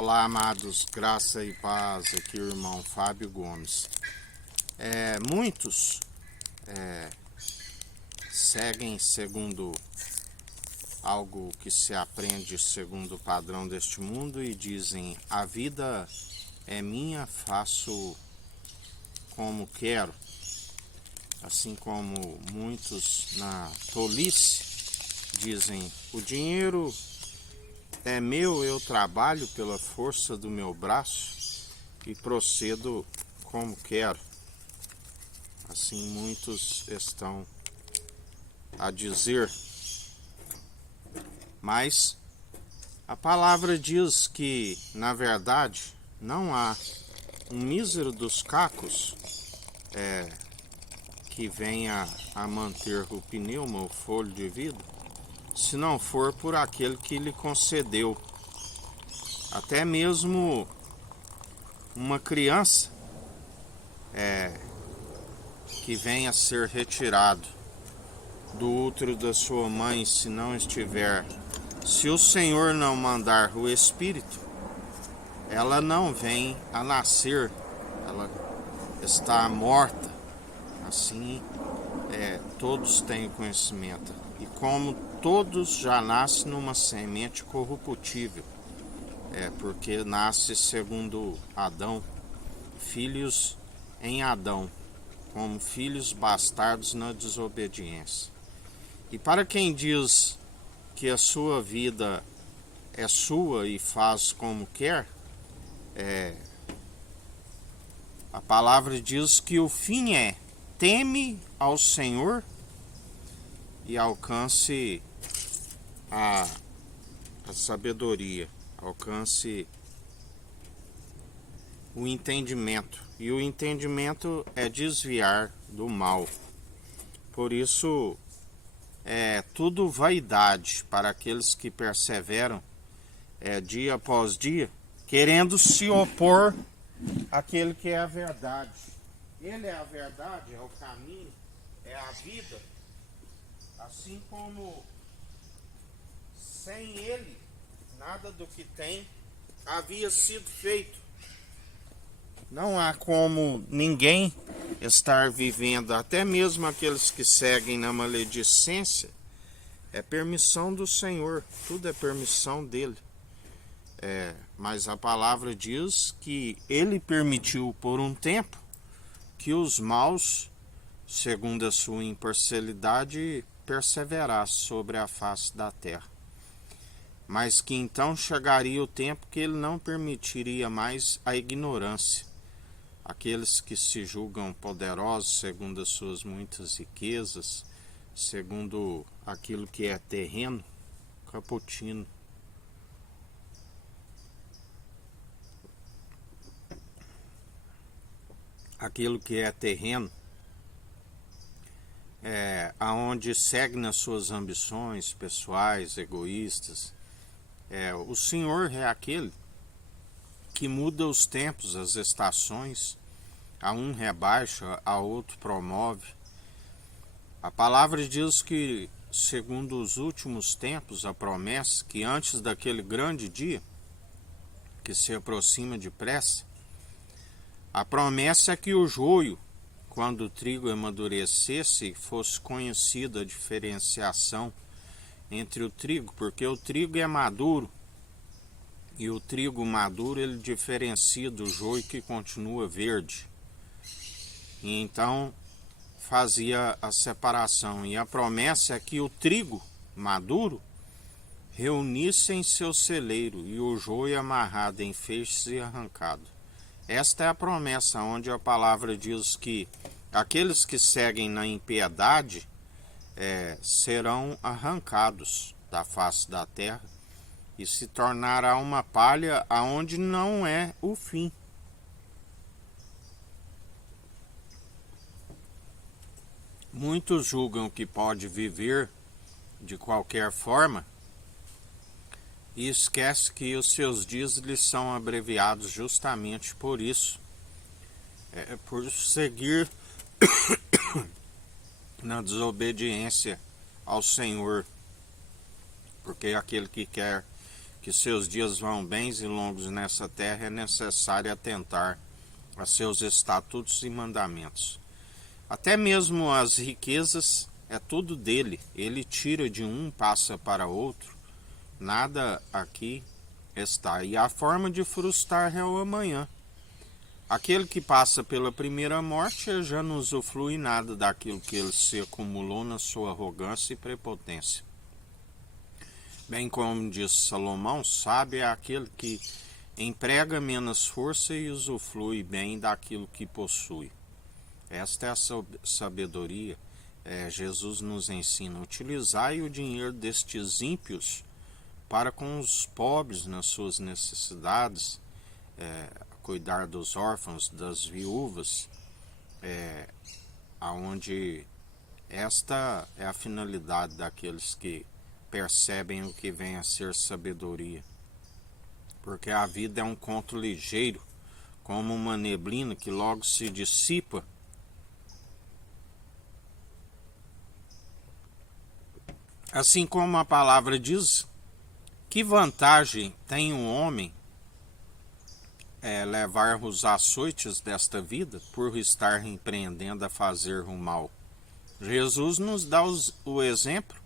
Olá, amados, graça e paz, aqui o irmão Fábio Gomes. Muitos seguem segundo algo que se aprende segundo o padrão deste mundo e dizem: a vida é minha, faço como quero. Assim como muitos na tolice dizem: o dinheiro é meu, eu trabalho pela força do meu braço e procedo como quero. Assim muitos estão a dizer. Mas a palavra diz que, na verdade, não há um mísero dos cacos que venha a manter o pneuma, o fôlego de vida, se não for por aquele que lhe concedeu. Até mesmo uma criança que venha a ser retirado do útero da sua mãe, se não estiver, se o Senhor não mandar o Espírito, ela não vem a nascer, ela está morta. Assim, todos têm conhecimento. E como todos já nascem numa semente corruptível, porque nasce segundo Adão, filhos em Adão, como filhos bastardos na desobediência. E para quem diz que a sua vida é sua e faz como quer, a palavra diz que o fim é: teme ao Senhor e alcance a sabedoria, alcance o entendimento. E o entendimento é desviar do mal. Por isso, é tudo vaidade para aqueles que perseveram dia após dia, querendo se opor àquele que é a verdade. Ele é a verdade, é o caminho, é a vida. Assim como sem ele, nada do que tem havia sido feito. Não há como ninguém estar vivendo, até mesmo aqueles que seguem na maledicência, é permissão do Senhor, tudo é permissão dele. Mas a palavra diz que ele permitiu por um tempo que os maus, segundo a sua imparcialidade, perseverassem sobre a face da terra. Mas que então chegaria o tempo que ele não permitiria mais a ignorância. Aqueles que se julgam poderosos segundo as suas muitas riquezas, segundo aquilo que é terreno, caputino. Aquilo que é terreno, aonde segue nas suas ambições pessoais, egoístas. O Senhor é aquele que muda os tempos, as estações, a um rebaixa, a outro promove. A palavra diz que, segundo os últimos tempos, a promessa que antes daquele grande dia, que se aproxima depressa, a promessa é que o joio, quando o trigo amadurecesse, fosse conhecida a diferenciação entre o trigo, porque o trigo é maduro, e o trigo maduro ele diferencia do joio que continua verde. E então fazia a separação. E a promessa é que o trigo maduro reunisse em seu celeiro e o joio amarrado em feixes e arrancado. Esta é a promessa, onde a palavra diz que aqueles que seguem na impiedade serão arrancados da face da terra e se tornará uma palha aonde não é o fim. Muitos julgam que pode viver de qualquer forma e esquece que os seus dias lhes são abreviados justamente por isso. Por seguir na desobediência ao Senhor. Porque aquele que quer que seus dias vão bens e longos nessa terra, é necessário atentar a seus estatutos e mandamentos. Até mesmo as riquezas é tudo dele. Ele tira de um, passa para outro. Nada aqui está. E a forma de frustrar é o amanhã. Aquele que passa pela primeira morte já não usufrui nada daquilo que ele se acumulou na sua arrogância e prepotência. Bem como diz Salomão, sábio é aquele que emprega menos força e usufrui bem daquilo que possui. Esta é a sabedoria. Jesus nos ensina a utilizar o dinheiro destes ímpios para com os pobres nas suas necessidades, cuidar dos órfãos, das viúvas, aonde esta é a finalidade daqueles que percebem o que vem a ser sabedoria. Porque a vida é um conto ligeiro, como uma neblina que logo se dissipa. Assim como a palavra diz, que vantagem tem um homem levar os açoites desta vida por estar empreendendo a fazer o mal? Jesus nos dá o exemplo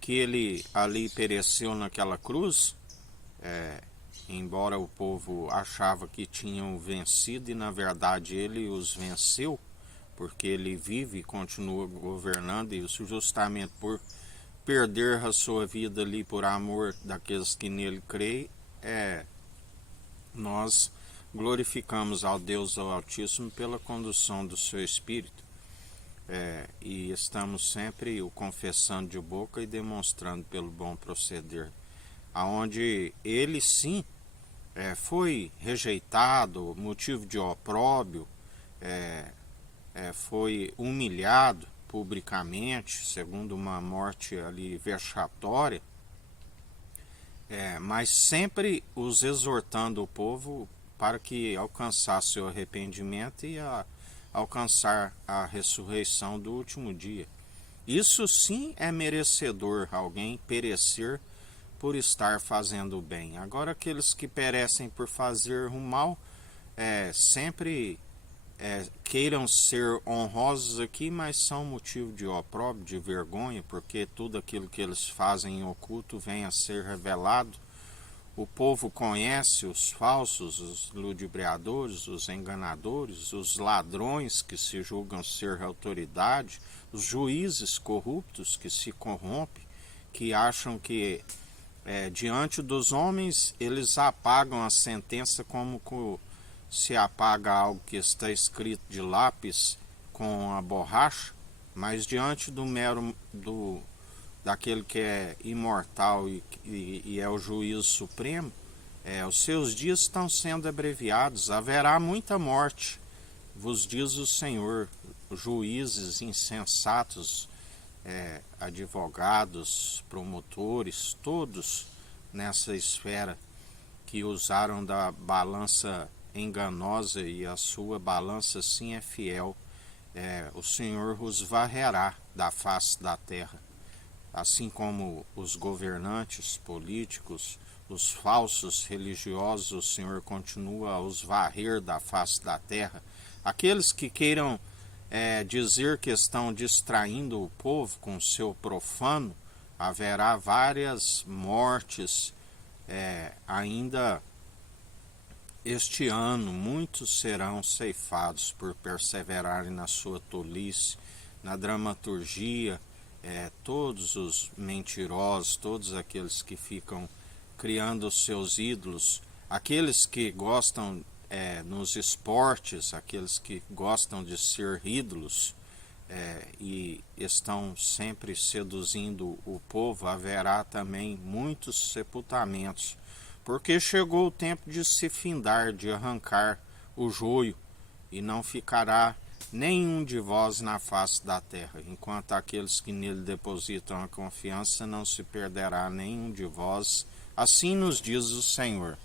que ele ali pereceu naquela cruz, embora o povo achava que tinham vencido, e na verdade ele os venceu, porque ele vive e continua governando, e isso justamente por perder a sua vida ali por amor daqueles que nele creem, nós glorificamos ao Deus Altíssimo pela condução do seu Espírito. E estamos sempre o confessando de boca e demonstrando pelo bom proceder, aonde ele sim foi rejeitado, motivo de opróbio, foi humilhado publicamente, segundo uma morte ali vexatória, mas sempre os exortando o povo para que alcançasse o arrependimento e alcançar a ressurreição do último dia. Isso sim é merecedor, alguém perecer por estar fazendo o bem. Agora, aqueles que perecem por fazer o mal, sempre queiram ser honrosos aqui, mas são motivo de opróbrio, de vergonha, porque tudo aquilo que eles fazem em oculto vem a ser revelado. O povo conhece os falsos, os ludibriadores, os enganadores, os ladrões que se julgam ser autoridade, os juízes corruptos que se corrompem, que acham que diante dos homens eles apagam a sentença como se apaga algo que está escrito de lápis com a borracha, mas diante daquele que é imortal e é o juízo supremo, os seus dias estão sendo abreviados, haverá muita morte, vos diz o Senhor. Juízes insensatos, advogados, promotores, todos nessa esfera que usaram da balança enganosa, e a sua balança sim é fiel, o Senhor os varrerá da face da terra. Assim como os governantes políticos, os falsos religiosos, o Senhor continua a os varrer da face da terra. Aqueles que queiram dizer que estão distraindo o povo com o seu profano, haverá várias mortes ainda este ano. Muitos serão ceifados por perseverarem na sua tolice, na dramaturgia. Todos os mentirosos, todos aqueles que ficam criando os seus ídolos, aqueles que gostam nos esportes, aqueles que gostam de ser ídolos e estão sempre seduzindo o povo, haverá também muitos sepultamentos, porque chegou o tempo de se findar, de arrancar o joio, e não ficará nenhum de vós na face da terra. Enquanto aqueles que nele depositam a confiança, não se perderá nenhum de vós. Assim nos diz o Senhor.